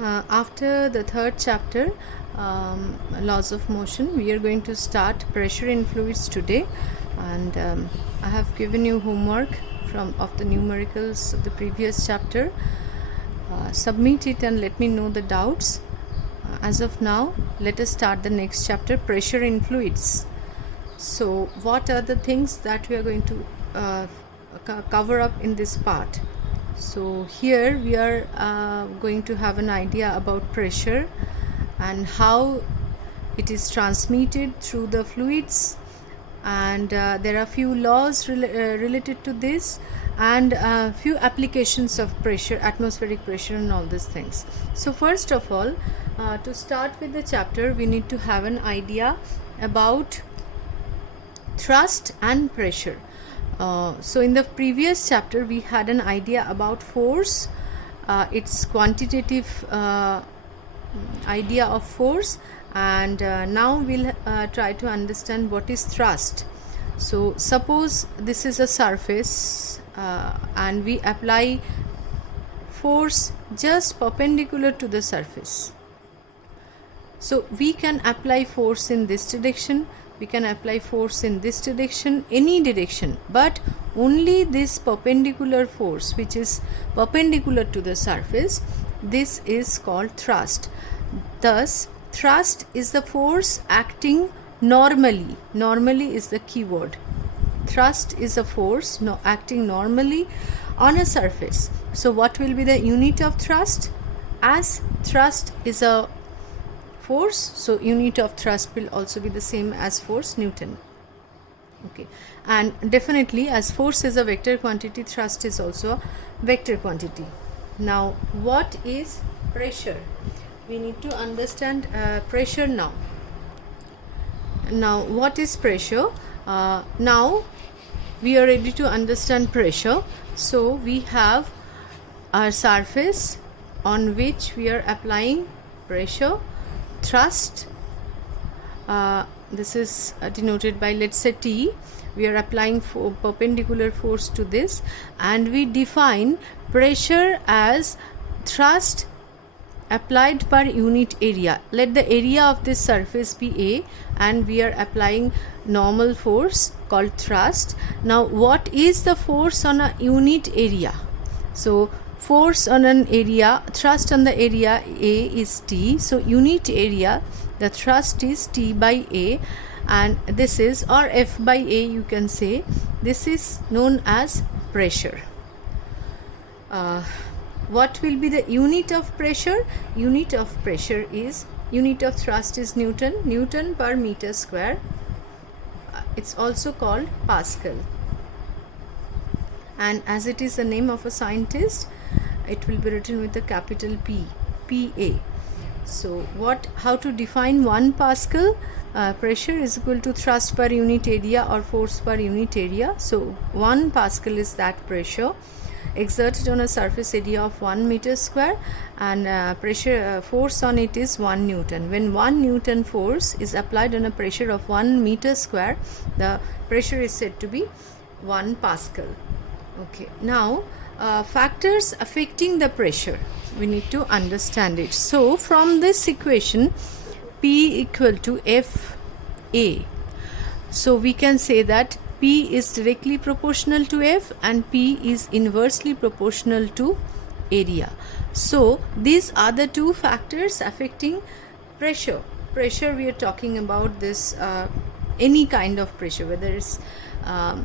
After the third chapter, laws of motion, we are going to start pressure in fluids today, and I have given you homework of the numericals of the previous chapter. Submit it and let me know the doubts. As of now, let us start the next chapter, pressure in fluids. So what are the things that we are going to cover up in this part? So here we are going to have an idea about pressure and how it is transmitted through the fluids, and there are few laws related to this, and few applications of pressure, atmospheric pressure and all these things. So first of all, to start with the chapter, we need to have an idea about thrust and pressure. So in the previous chapter we had an idea about force, its quantitative idea of force, and now we'll try to understand what is thrust. So suppose this is a surface and we apply force just perpendicular to the surface. So we can apply force in this direction, we can apply force in this direction, any direction, but only this perpendicular force which is perpendicular to the surface, this is called thrust. Thus thrust is the force acting normally. Normally is the key word. Thrust is a force acting normally on a surface. So what will be the unit of thrust? As thrust is a force, so unit of thrust will also be the same as force, Newton. Okay, and definitely as force is a vector quantity, thrust is also a vector quantity. Now what is pressure? We need to understand pressure now. Now what is pressure? Now we are ready to understand pressure. So we have our surface on which we are applying pressure, thrust. This is denoted by, let's say, T. We are applying perpendicular force to this, and we define pressure as thrust applied per unit area. Let the area of this surface be A, and we are applying normal force called thrust. Now what is the force on a unit area? So force on an area, thrust on the area A is T, so unit area, the thrust is T by A, and this is, or F by A you can say, this is known as pressure. What will be the unit of pressure? Unit of pressure is, unit of thrust is Newton, Newton per meter square. It's also called Pascal, and as it is the name of a scientist, it will be written with a capital P, PA. So how to define 1 Pascal? Pressure is equal to thrust per unit area or force per unit area. So 1 Pascal is that pressure exerted on a surface area of 1 meter square, and pressure force on it is 1 Newton. When 1 Newton force is applied on a pressure of 1 meter square, the pressure is said to be 1 Pascal. Okay, now factors affecting the pressure, we need to understand it. So from this equation, P equal to FA, so we can say that P is directly proportional to F and P is inversely proportional to area. So these are the two factors affecting pressure. Pressure, we are talking about this any kind of pressure, whether it's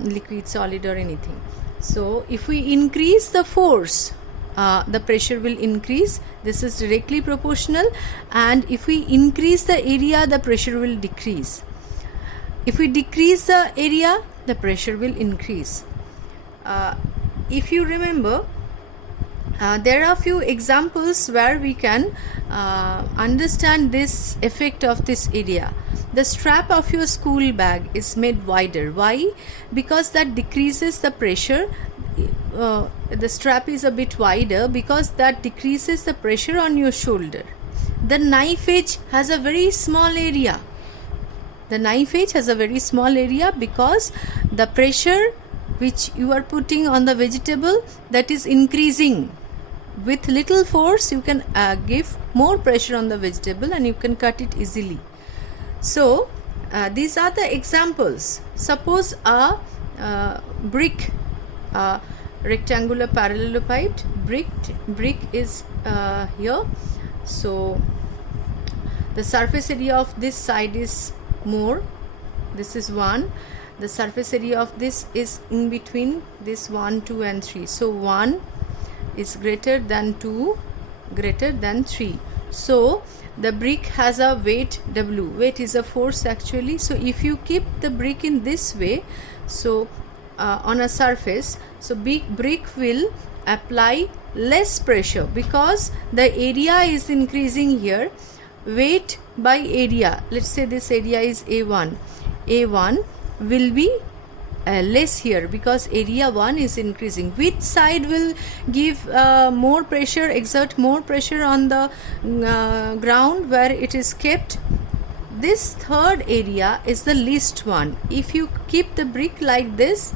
liquid, solid or anything. So if we increase the force, the pressure will increase. This is directly proportional. And if we increase the area, the pressure will decrease. If we decrease the area, the pressure will increase. If you remember, there are few examples where we can understand this effect of this area. The strap of your school bag is made wider. Why? Because that decreases the pressure. The strap is a bit wider because that decreases the pressure on your shoulder. The knife edge has a very small area. The knife edge has a very small area because the pressure which you are putting on the vegetable, that is increasing. with little force you can give more pressure on the vegetable and you can cut it easily. So these are the examples. Suppose a brick, rectangular parallelepiped brick is here. So the surface area of this side is more, this is 1, the surface area of this is in between this 1, 2 and 3. So 1 is greater than 2, greater than 3. So the brick has a weight W. Weight is a force actually. So if you keep the brick in this way, so on a surface, so brick will apply less pressure because the area is increasing here. Weight by area, let's say this area is A1 will be less here because area 1 is increasing. Which side will give more pressure, exert more pressure on the ground where it is kept? This third area is the least one. If you keep the brick like this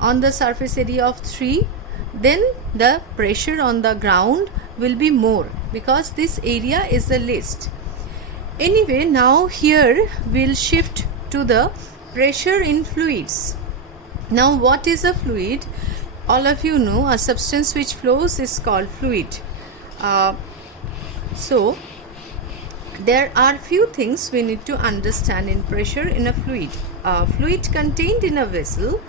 on the surface area of 3, then the pressure on the ground will be more because this area is the least. Anyway, now here we'll shift to the pressure in fluids. Now what is a fluid? All of you know a substance which flows is called fluid. So there are few things we need to understand in pressure in a fluid. Fluid contained in a vessel,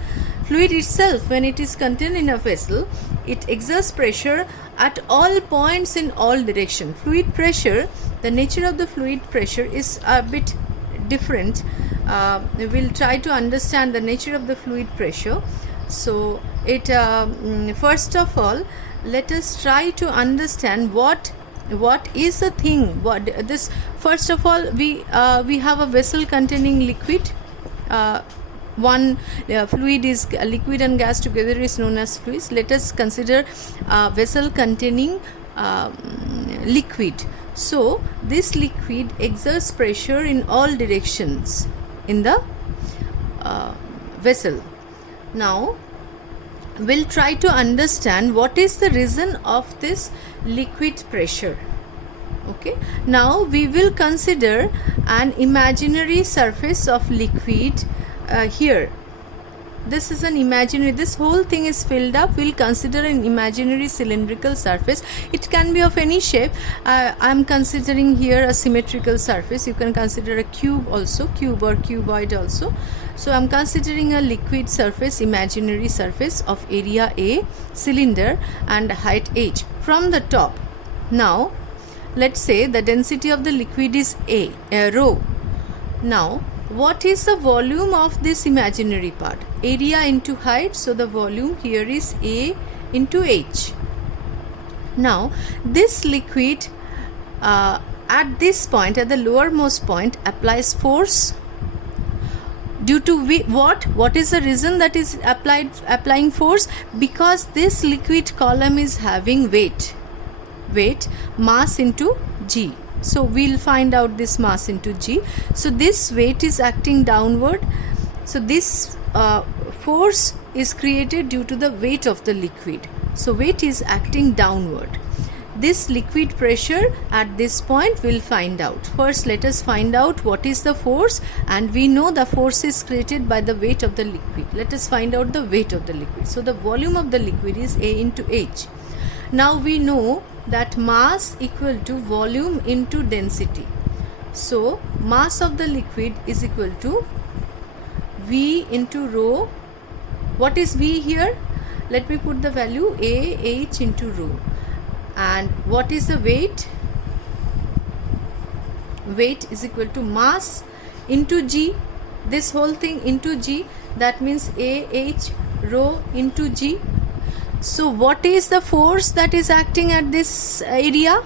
fluid itself when it is contained in a vessel, it exerts pressure at all points in all direction. Fluid pressure, the nature of the fluid pressure is a bit different. We'll try to understand the nature of the fluid pressure. So it first of all, let us try to understand what is the thing. What this, first of all, we have a vessel containing liquid. One fluid is liquid and gas together is known as fluids. Let us consider a vessel containing liquid. So this liquid exerts pressure in all directions in the vessel. Now we'll try to understand what is the reason of this liquid pressure. Okay, now we will consider an imaginary surface of liquid here. This is an imaginary, this whole thing is filled up. We'll consider an imaginary cylindrical surface. It can be of any shape. I'm considering here a symmetrical surface. You can consider a cube also, cube or cuboid also. So I'm considering a liquid surface, imaginary surface of area A, cylinder and height h from the top. Now let's say the density of the liquid is rho. Now what is the volume of this imaginary part? Area into height, so the volume here is A into H. Now this liquid at this point, at the lowermost point, applies force due to what is the reason that is applying force? Because this liquid column is having weight, mass into G. So we'll find out this mass into G. So this weight is acting downward. So this force is created due to the weight of the liquid. So weight is acting downward. This liquid pressure at this point we'll find out. First let us find out what is the force, and we know the force is created by the weight of the liquid. Let us find out the weight of the liquid. So the volume of the liquid is A into H. Now we know that mass equal to volume into density. So mass of the liquid is equal to V into rho. What is V here? Let me put the value AH into rho. And what is the weight? Weight is equal to mass into G. This whole thing into G. That means AH rho into G. So what is the force that is acting at this area?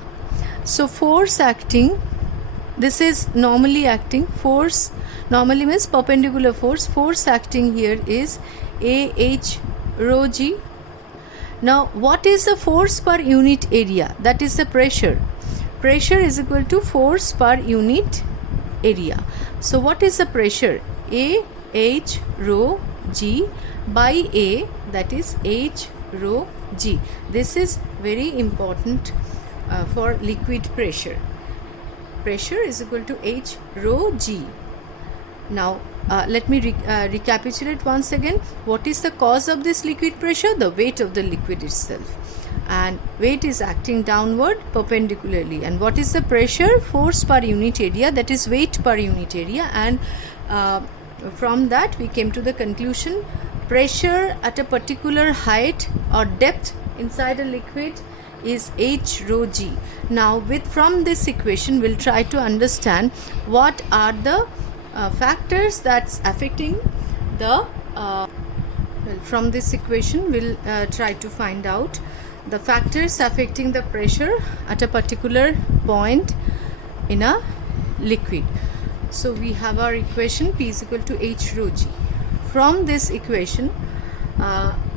So force acting, this is normally acting, force normally means perpendicular force. Force acting here is AH rho G. Now what is the force per unit area? That is the pressure. Pressure is equal to force per unit area. So what is the pressure? AH rho G by A, that is H rho G. This is very important for liquid pressure. Pressure is equal to H rho G. Now let me recapitulate once again. What is the cause of this liquid pressure? The weight of the liquid itself, and weight is acting downward perpendicularly. And what is the pressure? Force per unit area, that is weight per unit area. And from that we came to the conclusion, pressure at a particular height or depth inside a liquid is H rho G. Now from this equation we'll try to understand what are the factors that's affecting the from this equation we'll try to find out the factors affecting the pressure at a particular point in a liquid. So we have our equation P is equal to H rho G. From this equation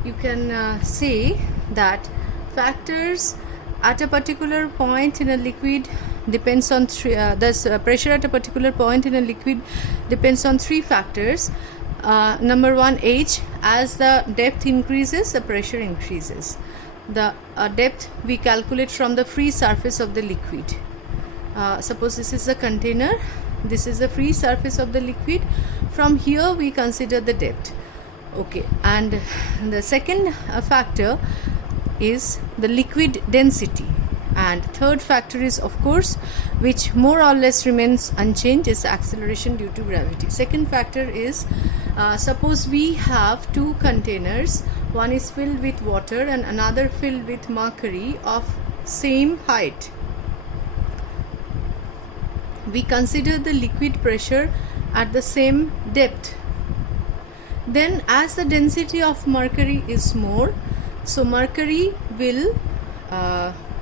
you can say that factors at a particular point in a liquid depends on pressure at a particular point in a liquid depends on three factors. Number one, H. As the depth increases, the pressure increases. The depth we calculate from the free surface of the liquid. Suppose this is a container, this is the free surface of the liquid. From here we consider the depth. Okay, and the second factor is the liquid density, and third factor is, of course, which more or less remains unchanged, is acceleration due to gravity. Second factor is, suppose we have two containers, one is filled with water and another filled with mercury of same height. We consider the liquid pressure at the same depth. Then as the density of mercury is more, so mercury will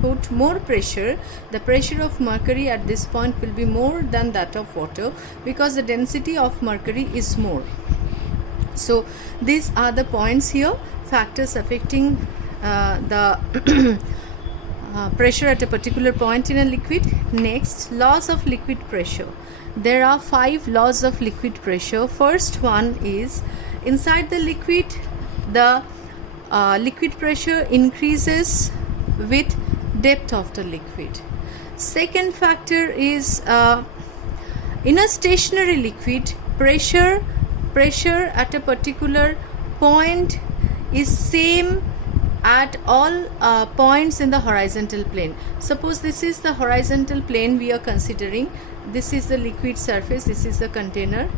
put more pressure. The pressure of mercury at this point will be more than that of water because the density of mercury is more. So these are the points here, factors affecting the pressure at a particular point in a liquid. Next, laws of liquid pressure. There are 5 laws of liquid pressure. First one is, inside the liquid, the liquid pressure increases with depth of the liquid. Second factor is, in a stationary liquid, pressure at a particular point is same at all points in the horizontal plane. Suppose this is the horizontal plane we are considering. This is the liquid surface, this is the container,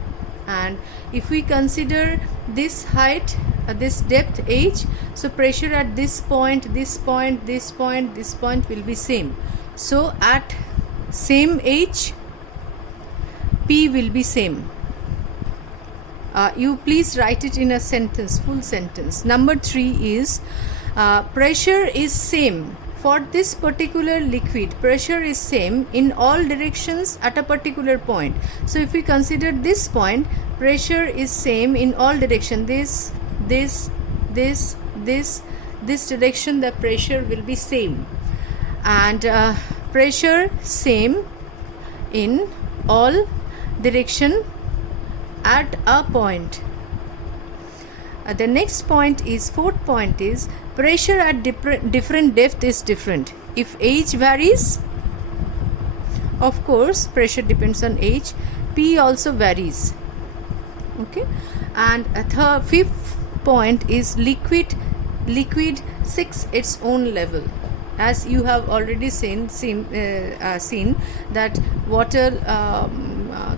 and if we consider this height, this depth H, so pressure at this point, this point, this point, this point will be same. So at same H, P will be same. You please write it in a sentence, full sentence. Number 3 is, pressure is same. For this particular liquid, pressure is same in all directions at a particular point. So if we consider this point, pressure is same in all directions. This direction, the pressure will be same. And pressure same in all direction at a point. The next point is, fourth point is, pressure at different depth is different. If H varies, of course pressure depends on H, P also varies. Okay, and fifth point is, liquid seeks its own level. As you have already seen that water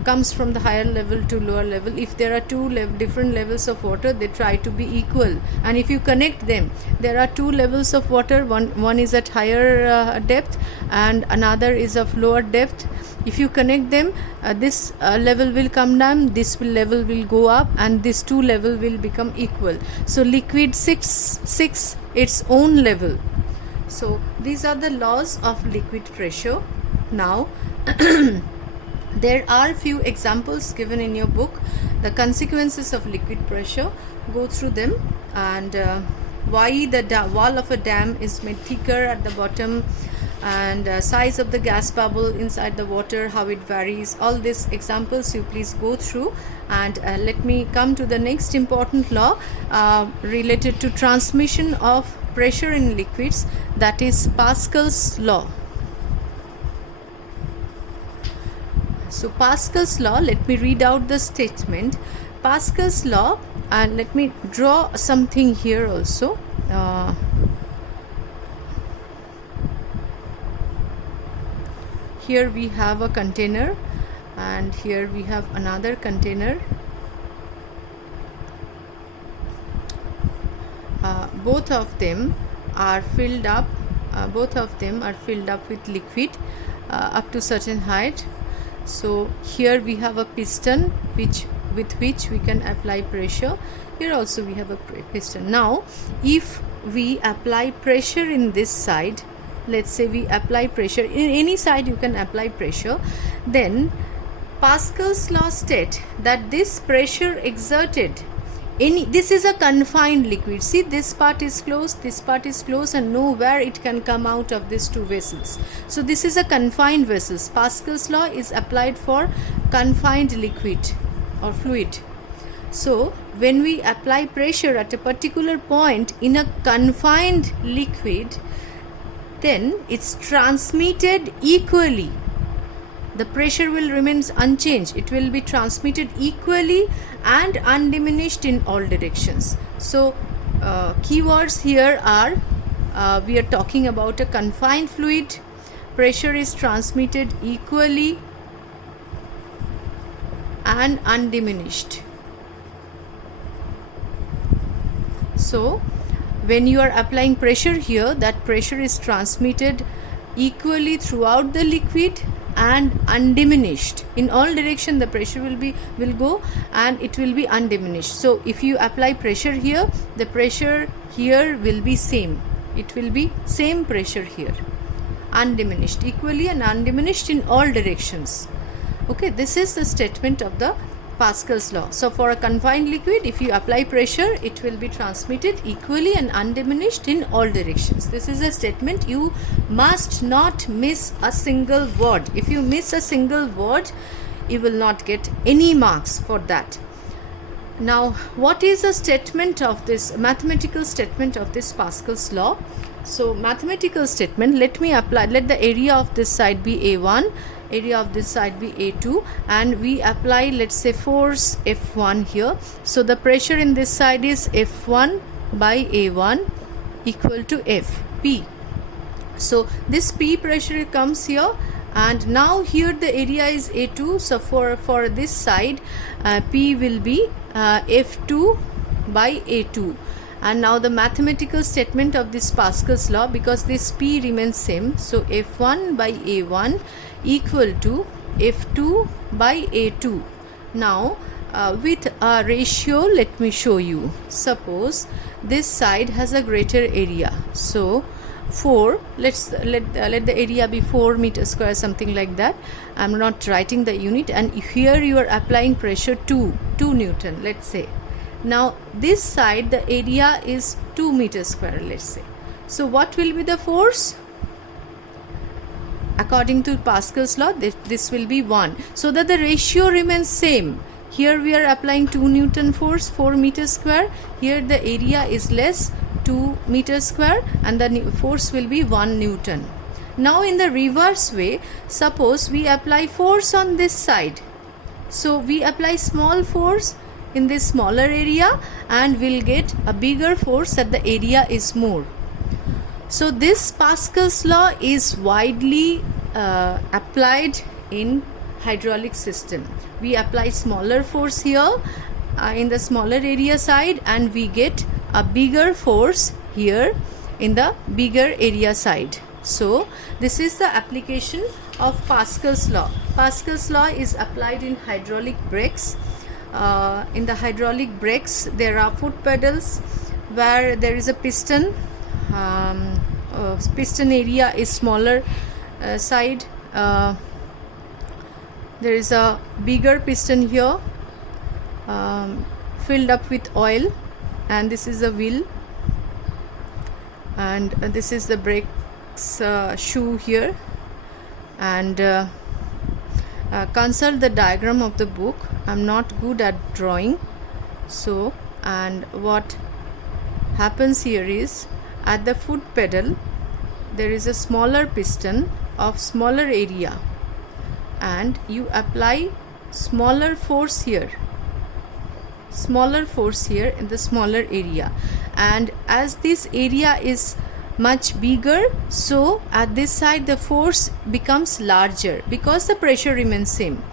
comes from the higher level to lower level. If there are two different levels of water, they try to be equal, and if you connect them, there are two levels of water, one is at higher depth and another is of lower depth. If you connect them, this level will come down, this level will go up, and this two level will become equal. So liquid seeks its own level. So these are the laws of liquid pressure. Now there are few examples given in your book, the consequences of liquid pressure. Go through them, and why the wall of a dam is made thicker at the bottom, and size of the gas bubble inside the water, how it varies. All these examples you please go through, and let me come to the next important law related to transmission of pressure in liquids, that is Pascal's law. So Pascal's law, let me read out the statement. Pascal's law, and let me draw something here also. Here we have a container, and here we have another container. Both of them are filled up. With liquid up to certain height. So here we have a piston with which we can apply pressure. Here also we have a piston. Now if we apply pressure in this side, let's say we apply pressure in any side, you can apply pressure, then Pascal's law states that this pressure exerted, this is a confined liquid. See, this part is closed, and nowhere it can come out of these two vessels. So this is a confined vessel. Pascal's law is applied for confined liquid or fluid. So when we apply pressure at a particular point in a confined liquid, then it's transmitted equally. The pressure will remain unchanged. It will be transmitted equally and undiminished in all directions. So keywords here are, we are talking about a confined fluid. Pressure is transmitted equally and undiminished. So when you are applying pressure here, that pressure is transmitted equally throughout the liquid and undiminished. In all direction the pressure will go and it will be undiminished. So if you apply pressure here, the pressure here will be same. It will be same pressure here, undiminished, equally and undiminished in all directions. Okay, this is the statement of the Pascal's law. So for a confined liquid, if you apply pressure, it will be transmitted equally and undiminished in all directions. This is a statement. You must not miss a single word. If you miss a single word, you will not get any marks for that. Now, what is a statement of this, mathematical statement of this Pascal's law? So mathematical statement, let the area of this side be A1, area of this side be A2, and we apply, let's say, force F1 here. So the pressure in this side is F1 by A1 equal to Fp. So this P pressure comes here, and now here the area is A2. So for this side, P will be F2 by A2. And now the mathematical statement of this Pascal's law, because this P remains same, so F1 by A1 equal to F2 by A2. Now with a ratio, let me show you. Suppose this side has a greater area, so 4, let the area be 4 meters square, something like that. I'm not writing the unit, and here you are applying pressure 2 Newton, let's say. Now this side, the area is 2 meters square, let's say. So what will be the force? According to Pascal's law, this will be 1, so that the ratio remains same. Here we are applying 2 Newton force, 4 meters square. Here the area is less, 2 meters square, and the force will be 1 Newton. Now in the reverse way, suppose we apply force on this side. So we apply small force in this smaller area and we'll get a bigger force that the area is more. So this Pascal's law is widely applied in hydraulic system. We apply smaller force here in the smaller area side, and we get a bigger force here in the bigger area side. So this is the application of Pascal's law. Pascal's law is applied in hydraulic brakes. In the hydraulic brakes, there are foot pedals where there is a piston. Piston area is smaller side. There is a bigger piston here filled up with oil, and this is the wheel, and this is the brakes shoe here. And consult the diagram of the book. I'm not good at drawing, so, and what happens here is at the foot pedal there is a smaller piston of smaller area, and you apply smaller force here in the smaller area, and as this area is much bigger, so at this side the force becomes larger because the pressure remains same.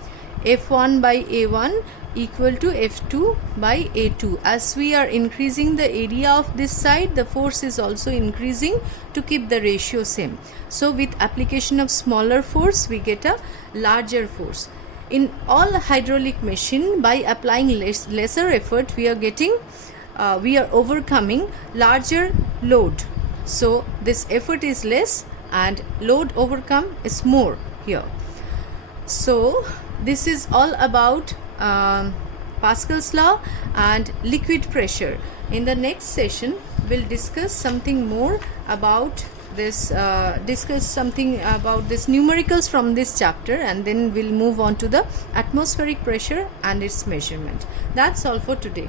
F1 by A1 equal to F2 by A2. As we are increasing the area of this side, the force is also increasing to keep the ratio same. So with application of smaller force we get a larger force. In all hydraulic machine, by applying lesser effort we are overcoming larger load. So this effort is less and load overcome is more here. So this is all about Pascal's law and liquid pressure. In the next session we'll discuss something more about this numericals from this chapter, and then we'll move on to the atmospheric pressure and its measurement. That's all for today.